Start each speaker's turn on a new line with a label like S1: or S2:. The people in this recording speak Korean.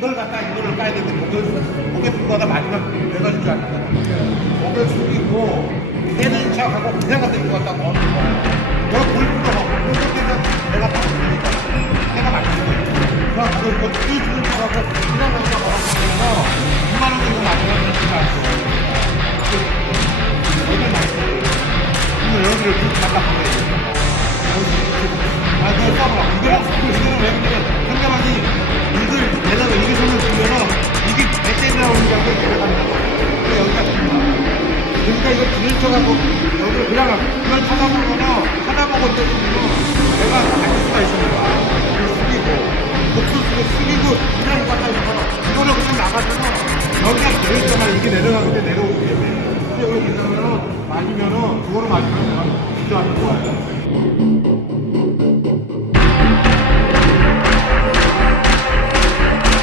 S1: 이걸 갖다 이거를 까야 되는데 목을 목에 불거다 마지막 내가 줄줄 알았다. 목을 숙이고 깨는 척하고 그냥 갖다 이거 갖다 넣는 거야. 너 불불도 하고 그렇게해서 내가 딱 주니까 내가 맞추고 그럼 그거 이 주는 척하고 그냥 갖다 걸어서 2만 원 정도 마지막에 주지 않고 여기 맛있어. 이거 여기를 쭉 갖다 보내야 아, 이거 척하고, 여기를 그냥, 그걸 쳐다보면은, 쳐다보고 있으면, 내가 갈 수가 있습니다. 숙이고, 숙이고, 숙이고, 그냥 갖다 이거, 이거는 그냥 나가서는, 여기가 내렸잖아. 이게 내려가는데 내려오기